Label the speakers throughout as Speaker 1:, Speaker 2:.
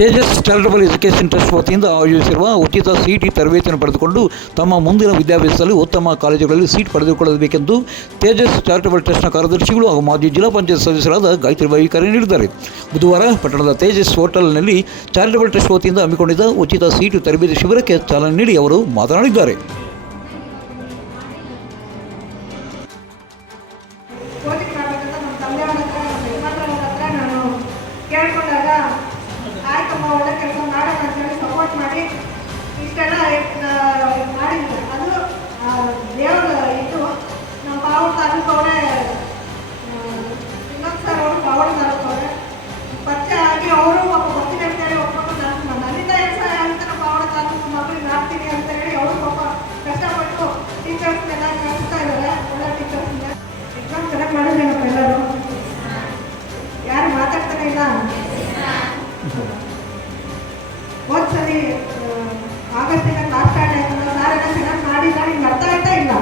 Speaker 1: Tejas charitable education trust ವತಿಯಿಂದ ಆಯೋಜಿಸಿರುವ ಉಚಿತ ಸಿಇಟಿ ತರಬೇತಿಯನ್ನು ಪಡೆದುಕೊಂಡು ತಮ್ಮ ಮುಂದಿನ ವಿದ್ಯಾಭ್ಯಾಸದಲ್ಲಿ ಉತ್ತಮ ಕಾಲೇಜುಗಳಲ್ಲಿ ಸೀಟ್ ಪಡೆದುಕೊಳ್ಳಬೇಕೆಂದು ತೇಜಸ್ ಚಾರಿಟಬಲ್ ಟ್ರಸ್ಟ್ನ ಕಾರ್ಯದರ್ಶಿಗಳು ಹಾಗೂ ಮಾಜಿ ಜಿಲ್ಲಾ ಪಂಚಾಯತ್ ಸದಸ್ಯರಾದ ಗಾಯತ್ರಿಬಾಯಿ ಕರೆ ನೀಡಿದ್ದಾರೆ. ಬುಧವಾರ ಪಟ್ಟಣದ ತೇಜಸ್ ಹೋಟೆಲ್ನಲ್ಲಿ ಚಾರಿಟಬಲ್ ಟ್ರಸ್ಟ್ ವತಿಯಿಂದ ಹಮ್ಮಿಕೊಂಡಿದ್ದ ಉಚಿತ ಸಿಇಟಿ ತರಬೇತಿ ಶಿಬಿರಕ್ಕೆ ಚಾಲನೆ ನೀಡಿ ಅವರು ಮಾತನಾಡಿದ್ದಾರೆ.
Speaker 2: ಸಪೋರ್ಟ್ ಮಾಡಿ ಇಷ್ಟೆಲ್ಲ ಮಾಡಿದ್ರು. ಅದು ದೇವರ ಇದು, ನಮ್ಮ ಪಾವಡ ತಾಲೂಕು ಅವರೇ ಇನ್ನೊಂದು ಸರ್ ಅವರು ಪಾವಡ ತಾಲೂಕು ಪರಿಚಯ ಆಗಿ ಅವರು ಒಬ್ಬ ಬರ್ತೀನಿ ಅಂತೇಳಿ ಒಪ್ಕೊಂಡು ನಾನು ನನ್ನಿಂದ ಏನು ಆಗುತ್ತೆ ನಮ್ಮ ಪಾವಡ ತಾಲೂಕು ಮಗಳಿಗೆ ಮಾಡ್ತೀನಿ ಅಂತ ಹೇಳಿ ಅವರು ಪಾಪ ಕಷ್ಟಪಟ್ಟು ಟೀಚರ್ಸ್ನೆಲ್ಲ ಕಳಿಸ್ತಾ ಇದ್ದಾರೆ. ಒಳ್ಳೆ ಟೀಚರ್ಸ್ನ ಎಕ್ಸಾಮ್ ಚೆನ್ನಾಗಿ ಮಾಡಿದ್ರೇನಪ್ಪ ಎಲ್ಲರೂ? ಯಾರು ಮಾತಾಡ್ತಾನೆ ಇಲ್ಲ? ಹೋದ್ ಸರಿ ಆಗಸ್ಟಿನ ಕ್ಲಾಸ್ ಸ್ಟಾರ್ಟ್ ಆಯ್ತಲ್ಲ ಸಾರ್ ಎಲ್ಲ ಚೆನ್ನಾಗಿ ಮಾಡಿಲ್ಲ ನಿಮ್ಗೆ ಅರ್ಥ ಇಲ್ಲ.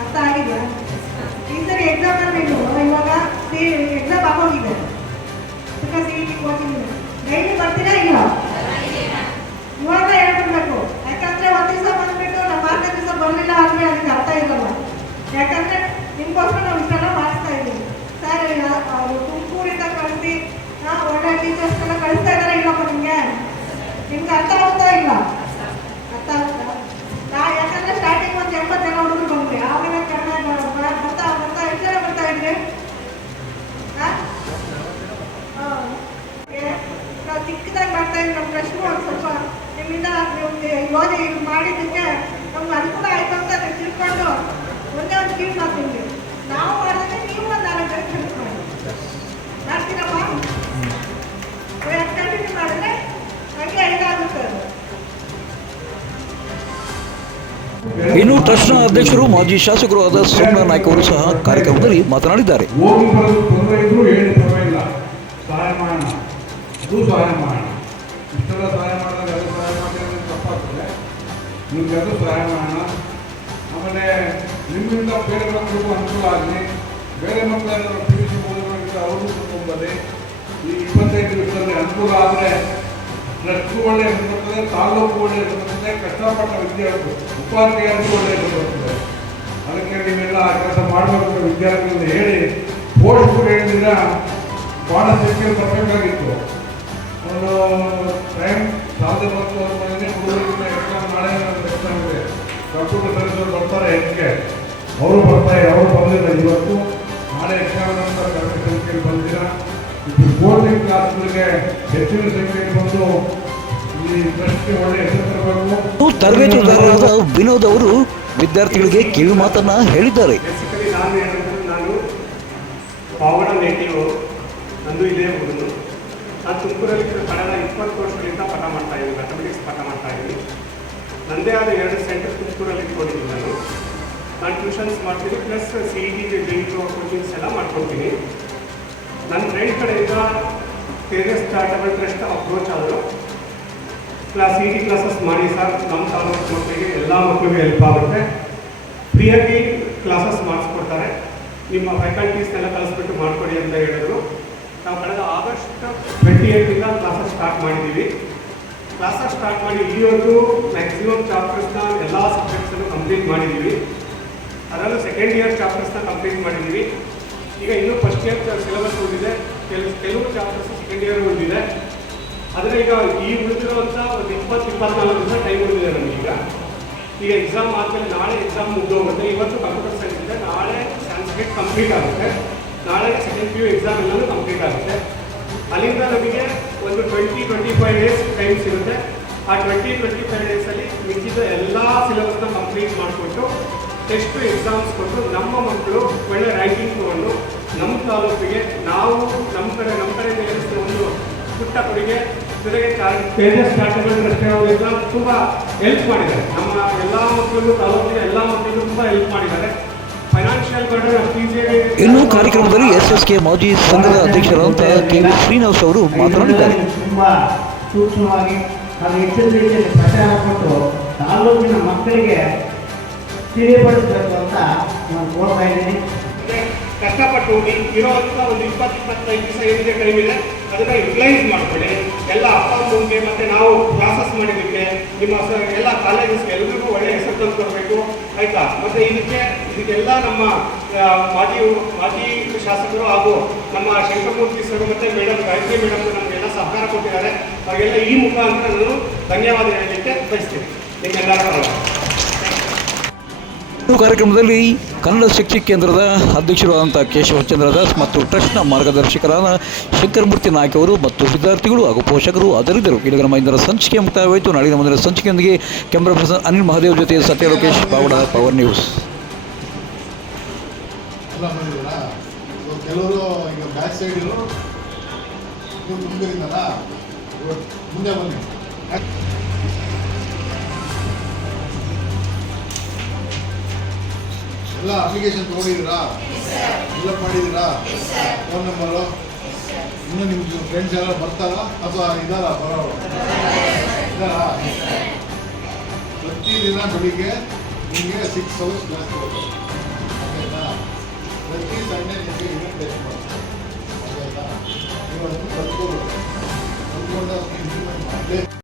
Speaker 2: ಅರ್ಥ ಆಗಿದೆಯಾ? ಈ ಸರಿ ಎಕ್ಸಾಮ್ ನೀನು ಇವಾಗ ಎಕ್ಸಾಮ್ ಆಗೋಗಿದೆ. ಸುಖ C E T coaching daily ಬರ್ತೀರಾ ಇಲ್ಲ ಇವಾಗ ಹೇಳ್ಬಿಡ್ಬೇಕು ಯಾಕಂದ್ರೆ ಒಂದ್ ದಿವಸ ಬಂದ್ಬಿಟ್ಟು ನಮ್ಮ ಮಾರನೇ ದಿವಸ ಬರಲಿಲ್ಲ ಅಂದ್ರೆ ಅದಕ್ಕೆ ಅರ್ಥ ಇರಲ್ಲ. ಯಾಕಂದ್ರೆ ನಿಮ್ಗೋಸ್ಕರ ನಾವು ಇಷ್ಟೆಲ್ಲ ಮಾಡಿಸ್ತಾ ಇದ್ದೀವಿ ಸರ್ ಅವರು ತುಮಕೂರಿಂದ ಕಳಿಸಿ ಒಳ್ಳೆ ಟೀಚರ್ಸ್ ಎಲ್ಲ ಕಳಿಸ್ತಾ ಇದಾರೆ ಇಲ್ಲಪ್ಪ ನಿಮ್ಗೆ ನಿಮ್ಗೆ ಅರ್ಥ ಆಗ್ತಾ ಇಲ್ಲ. ಅರ್ಥ ಆಗ್ತಾ ನಾ ಯಾಕಂದ್ರೆ ಸ್ಟಾರ್ಟಿಂಗ್ ಒಂದು ಎಂಬತ್ತು ಜನ ಹುಡುಗರು ಬಂದ್ರಿ ಆಮೇಲೆ ಕಡಿಮೆ ಬರ್ತಾ ಬರ್ತಾ ಎಷ್ಟು ಜನ ಬರ್ತಾ ಇದ್ರಿ ನಾವು ಚಿಕ್ಕದಾಗಿ ಮಾಡ್ತಾ ಇದ್ದೀವಿ ನಮ್ಮ ಪ್ರಶ್ನೆ ಒಂದು ಸ್ವಲ್ಪ ನಿಮ್ಮಿಂದ ನಿಮ್ಗೆ ಯೋಜನೆ ಇದು ಮಾಡಿದ್ದಕ್ಕೆ ನಮ್ಗೆ ಅನುಕೂಲ ಆಯ್ತು ಅಂತ ತಿಳ್ಕೊಂಡು ಒಂದೇ ಒಂದು ಸ್ಕೀಮ್ ಮಾಡ್ತೀನಿ ನಾವು ಮಾಡಿದ್ರೆ ನೀವು ಒಂದು ನಾಲ್ಕು ಜನ ಮಾಡಿ. ಮಾಡ್ತೀರಪ್ಪ
Speaker 1: ಇನ್ನು ಟ್ರಸ್ಟ್ನ ಅಧ್ಯಕ್ಷರು ಮಾಜಿ ಶಾಸಕರು ಆದ ಸೋಮನಾಥ್ ನಾಯ್ಕ ಅವರು ಸಹ ಕಾರ್ಯಕ್ರಮದಲ್ಲಿ ಮಾತನಾಡಿದ್ದಾರೆ.
Speaker 3: ನಿಮ್ಮಿಂದ ಬೇರೆ ಮಕ್ಕಳಿಗೂ ಅನುಕೂಲ ಬೇರೆ ಪಿ ಯು ಸಿ ಅವರು ಈ ಇಪ್ಪತ್ತೈದು ಅನುಕೂಲ ಆದರೆ ಟ್ರಸ್ಟು ಒಳ್ಳೆ ಹೆಸರು ಬರ್ತದೆ ಕಷ್ಟಪಟ್ಟ ವಿದ್ಯಾರ್ಥಿ ಉಪಾಧ್ಯಾಯರು ಒಳ್ಳೆ ಹೆಸರು ಬರ್ತದೆ ಅದಕ್ಕೆ ನೀವೆಲ್ಲ ಆ ಕೆಲಸ ಮಾಡಬೇಕು ವಿದ್ಯಾರ್ಥಿಗಳು ಹೇಳಿ ಪೋಷಕರು ಹೇಳಿದ್ರೆ ಭಾಳ ಸಂಖ್ಯೆ ಬರಬೇಕಾಗಿತ್ತು ಒಂದು ಟೈಮ್ ಸಾಧ್ಯ ಬಂತು ಅಂತಂದರೆ ಹುಡುಗರಿಂದ ಎಕ್ಸಾಮ್ ನಾಳೆ ಎಕ್ಸಾಮ್ ಇದೆ. ಕಂಪ್ಯೂಟರ್ ಸೈನ್ಸ್ ಬರ್ತಾರೆ ಹೆಚ್ಚಿಗೆ ಅವರು ಬರ್ತಾರೆ, ಅವರು ಬಂದಿಲ್ಲ. ಇವತ್ತು ನಾಳೆ ಎಕ್ಸಾಮ್ ಅಂತ ಸಂಖ್ಯೆಯಲ್ಲಿ ಬಂದಿರ ಇದು ಕೋಚಿಂಗ್ ಕ್ಲಾಸ್ಗಳಿಗೆ ಹೆಚ್ಚಿನ ಸಂಖ್ಯೆಯಲ್ಲಿ ಬಂದು ಈ ಟ್ರಸ್ಟ್ಗೆ ಒಳ್ಳೆ ಹೆಸರು ತರಬೇಕು.
Speaker 1: ಇನ್ನು ತರಬೇತುದಾರರಾದ ವಿನೋದ್ ಅವರು ವಿದ್ಯಾರ್ಥಿಗಳಿಗೆ ಕಿವಿ ಮಾತನ್ನ ಹೇಳಿದ್ದಾರೆ.
Speaker 4: ಬೇಸಿಕಲಿ ನಾನು ಹೇಳಿದ್ರು ನಾನು ಪಾವಡ ನೇಟಿವ್ ನಂದು ಇದೇ ಊರು. ನಾನು ತುಮಕೂರಲ್ಲಿ ಕಳೆದ ಇಪ್ಪತ್ತು ವರ್ಷಗಳಿಂದ ಪಾಠ ಮಾಡ್ತಾ ಇದ್ದೀನಿ ಮ್ಯಾಥಮೆಟಿಕ್ಸ್ ಪಾಠ ಮಾಡ್ತಾ ಇದ್ದೀನಿ. ನನ್ನದೇ ಆದ ಎರಡು ಸೆಂಟರ್ ತುಮಕೂರಲ್ಲಿ ಇಟ್ಕೊಂಡಿದ್ದೀನಿ ನಾನು. ನಾನು ಟ್ಯೂಷನ್ಸ್ ಮಾಡ್ತೀನಿ plus C E T J coachings ಎಲ್ಲ ಮಾಡ್ಕೊಳ್ತೀನಿ ನನ್ನ ಫ್ರೆಂಡ್ ಕಡೆಯಿಂದ ತೇಜಸ್ ಚಾರಿಟಬಲ್ ಟ್ರಸ್ಟ್ ಅಪ್ರೋಚ್ ಆದರು. ಕ್ಲಾಸ್ ಸಿ ಟಿ ಕ್ಲಾಸಸ್ ಮಾಡಿ ಸರ್. ನಮ್ಮ ತಾಲೂಕು ಮಕ್ಕಳಿಗೆ ಎಲ್ಲ ಮಕ್ಕಳಿಗೂ ಹೆಲ್ಪ್ ಆಗುತ್ತೆ. ಫ್ರೀಯಾಗಿ ಕ್ಲಾಸಸ್ ಮಾಡಿಸ್ಕೊಡ್ತಾರೆ. ನಿಮ್ಮ ಫ್ಯಾಕಲ್ಟೀಸ್ನೆಲ್ಲ ಕಲಿಸ್ಬಿಟ್ಟು ಮಾಡಿಕೊಡಿ ಅಂತ ಹೇಳಿದ್ರು. ನಾವು ಕಳೆದ ಆಗಸ್ಟ್ ಟ್ವೆಂಟಿ ಏಯ್ಟಿಂದ ಕ್ಲಾಸಸ್ ಸ್ಟಾರ್ಟ್ ಮಾಡಿದ್ದೀವಿ ಕ್ಲಾಸಸ್ ಸ್ಟಾರ್ಟ್ ಮಾಡಿ ಇಲ್ಲಿವರೆಗೂ ಮ್ಯಾಕ್ಸಿಮಮ್ ಚಾಪ್ಟರ್ಸ್ನ ಎಲ್ಲ ಸಬ್ಜೆಕ್ಟ್ಸನ್ನು ಕಂಪ್ಲೀಟ್ ಮಾಡಿದ್ದೀವಿ ಅದರಲ್ಲೂ ಸೆಕೆಂಡ್ ಇಯರ್ ಚಾಪ್ಟರ್ಸ್ನ ಕಂಪ್ಲೀಟ್ ಮಾಡಿದ್ದೀವಿ ಈಗ ಇನ್ನೂ ಫಸ್ಟ್ ಇಯರ್ ಸಿಲೆಬಸ್ ಉಳಿದಿದೆ ಕೆಲವು ಕೆಲವು ಚಾಪ್ಟರ್ಸ್ ಸೆಕೆಂಡ್ ಇಯರ್ ಉಳಿದಿದೆ ಆದರೆ ಈಗ ಈ ಉಳಿದಿರುವಂಥ ಒಂದು ಇಪ್ಪತ್ತು, ಇಪ್ಪತ್ನಾಲ್ಕು ದಿವಸ ಟೈಮ್ ಉಳಿದಿದೆ ನಮಗೀಗ ಈಗ. ಎಕ್ಸಾಮ್ ಆದಮೇಲೆ ನಾಳೆ ಎಕ್ಸಾಮ್ ಮುಗಿದೋಗುತ್ತೆ ಇವತ್ತು ಕಂಪ್ಯೂಟರ್ ಸೈನ್ಸ್ ಇದೆ, ನಾಳೆ ಸೈನ್ಸ್ಕ್ರಿಟ್ ಕಂಪ್ಲೀಟ್ ಆಗುತ್ತೆ. ನಾಳೆ ಸೆಕೆಂಡ್ ಪಿ ಯು ಎಕ್ಸಾಮ್ ಎಲ್ಲನೂ ಕಂಪ್ಲೀಟ್ ಆಗುತ್ತೆ. ಅಲ್ಲಿಂದ ನಮಗೆ ಒಂದು twenty twenty five days time ಸಿಗುತ್ತೆ. ಆ ಟ್ವೆಂಟಿ ಟ್ವೆಂಟಿ ಫೈವ್ ಡೇಸಲ್ಲಿ ಮಿಕ್ಕಿದ ಎಲ್ಲ ಸಿಲೆಬಸ್ನ ಕಂಪ್ಲೀಟ್ ಮಾಡಿಕೊಟ್ಟು ಟೆಸ್ಟ್ ಎಕ್ಸಾಮ್ಸ್ ಕೊಟ್ಟು ನಮ್ಮ ಮಕ್ಕಳು ಒಳ್ಳೆ ರ್ಯಾಂಕಿಂಗ್ ತಗೊಂಡು ನಮ್ಮ ತಾಲೂಕಿಗೆ ನಾವು ನಮ್ಮ ಕಡೆ ನಮ್ಮ ಕಡೆ ಎದುರಿಸಿದ ಒಂದು ಪುಟ್ಟ ಕೊಡುಗೆ ಜೊತೆಗೆ ತೇಜಸ್ ಸ್ಟಾರ್ಟ್ ರಸ್ತೆ ಅವರೆಲ್ಲ ತುಂಬ ಹೆಲ್ಪ್ ಮಾಡಿದ್ದಾರೆ. ನಮ್ಮ ಎಲ್ಲ ಮಕ್ಕಳಿಗೂ ತಾಲೂಕಿನ ಎಲ್ಲ ಮಕ್ಕಳಿಗೂ ತುಂಬ ಹೆಲ್ಪ್ ಮಾಡಿದ್ದಾರೆ.
Speaker 1: ಇನ್ನು ಕಾರ್ಯಕ್ರಮದಲ್ಲಿ ಎಸ್ ಎಸ್ ಕೆ ಮಾಜಿ ಸಂಘದ ಅಧ್ಯಕ್ಷರಾದಂತಹ ಕೆ ವಿ ಶ್ರೀನಿವಾಸ್ ಅವರು ಮಾತನಾಡಿದ್ದಾರೆ.
Speaker 5: ತುಂಬಾ ಸೂಕ್ಷ್ಮವಾಗಿ ಅದು ಹೆಚ್ಚಿನ ರೀತಿಯಲ್ಲಿ ಪ್ರಚಾರ ಕೊಟ್ಟು ತಾಲೂಕಿನ ಮಕ್ಕಳಿಗೆ ತಿಳಿಪಡಿಸಬೇಕು ಅಂತ ನಾನು ಕೋರ್ತಾ ಇದ್ದೀನಿ.
Speaker 4: ಕಷ್ಟಪಟ್ಟು ಹೋಗಿ ಇರೋವಂಥ ಒಂದು ಇಪ್ಪತ್ತು ಇಪ್ಪತ್ತೈದು ದಿವಸ ಏನಿದೆ ಟೈಮ್ ಇದೆ ಅದನ್ನ ಯುಟಿಲೈಸ್ ಮಾಡ್ಕೊಳ್ಳಿ. ಎಲ್ಲ ಅಪ್ಪ, ಅಮ್ಮಂಗೆ ಮತ್ತೆ ನಾವು ಪ್ರಾಸೆಸ್ ಮಾಡಿದ್ದಕ್ಕೆ ನಿಮ್ಮ ಎಲ್ಲ ಕಾಲೇಜಸ್ಗೆ ಎಲ್ರಿಗೂ ಒಳ್ಳೆಯ ಹೆಸರು ತಂದು ಕೊಡಬೇಕು. ಆಯ್ತಾ? ಮತ್ತೆ ಇದಕ್ಕೆ, ಇದಕ್ಕೆಲ್ಲ ನಮ್ಮ ಮಾಜಿ ಮಾಜಿ ಶಾಸಕರು ಹಾಗೂ ನಮ್ಮ ಶಂಕರಮೂರ್ತಿ ಸರ್ ಮತ್ತು ಮೇಡಮ್ ಗಾಯತ್ರಿ ಮೇಡಮ್ ನಮಗೆಲ್ಲ ಸಹಕಾರ ಕೊಟ್ಟಿದ್ದಾರೆ. ಅವರಿಗೆಲ್ಲ ಈ ಮುಖಾಂತರ ನಾನು ಧನ್ಯವಾದ ಹೇಳಲಿಕ್ಕೆ ಬಯಸ್ತೀನಿ. ನಿಮ್ಮೆಲ್ಲರ
Speaker 1: ಈ ಕಾರ್ಯಕ್ರಮದಲ್ಲಿ ಕನ್ನಡ ಶಿಕ್ಷಣ ಕೇಂದ್ರದ ಅಧ್ಯಕ್ಷರಾದಂಥ ಕೇಶವಚಂದ್ರ ದಾಸ್ ಮತ್ತು ಟ್ರಸ್ಟ್ನ ಮಾರ್ಗದರ್ಶಕರಾದ ಶಂಕರಮೂರ್ತಿ ನಾಯ್ಕ ಅವರು ಮತ್ತು ವಿದ್ಯಾರ್ಥಿಗಳು ಹಾಗೂ ಪೋಷಕರು ಹಾಜರಿದ್ದರು ನಮ್ಮ ಇಂದಿನ ಸಂಚಿಕೆ ಮುಕ್ತಾಯವಾಯಿತು. ನಾಳಿನ ಮಂದಿರ ಸಂಚಿಕೆಯೊಂದಿಗೆ ಕ್ಯಾಮ್ರಾ ಪರ್ಸನ್ ಅನಿಲ್ ಮಹಾದೇವ್ ಜೊತೆ ಸತ್ಯ ಲೋಕೇಶ್ ಪಾವಡ ಪವರ್ ನ್ಯೂಸ್.
Speaker 6: ಎಲ್ಲ ಎಲ್ಲ ಅಪ್ಲಿಕೇಶನ್ ತೊಗೊಂಡಿದ್ದೀರಾ? ಫಿಲ್ಅಪ್ ಮಾಡಿದ್ದೀರಾ? ಫೋನ್ ನಂಬರು ಇನ್ನು ನಿಮ್ಮ ಫ್ರೆಂಡ್ಸ್ ಎಲ್ಲ ಬರ್ತಾರಾ? ಅಥವಾ ಇದಾರ ಬರೋ ಇದ್ದಾರಾ ಪ್ರತಿದಿನ ಬೆಳಿಗ್ಗೆ ನಿಮಗೆ ಸಿಕ್ಸ್ ಅವರ್ಸ್ ಕ್ಲಾಸ್ ಆಯ್ತಾ? ಪ್ರತಿ ಸಂಡೇ ನಿಮಗೆ ಯೂನಿಟ್ ಟೆಸ್ಟ್ ಮಾಡ್ತಾರೆ ಆಯ್ತಾ? ನೀವು ಅದನ್ನು ಕಲ್ತ್ಕೋಬೇಕು ಕಲ್ತ್ಕೊಂಡಾಗ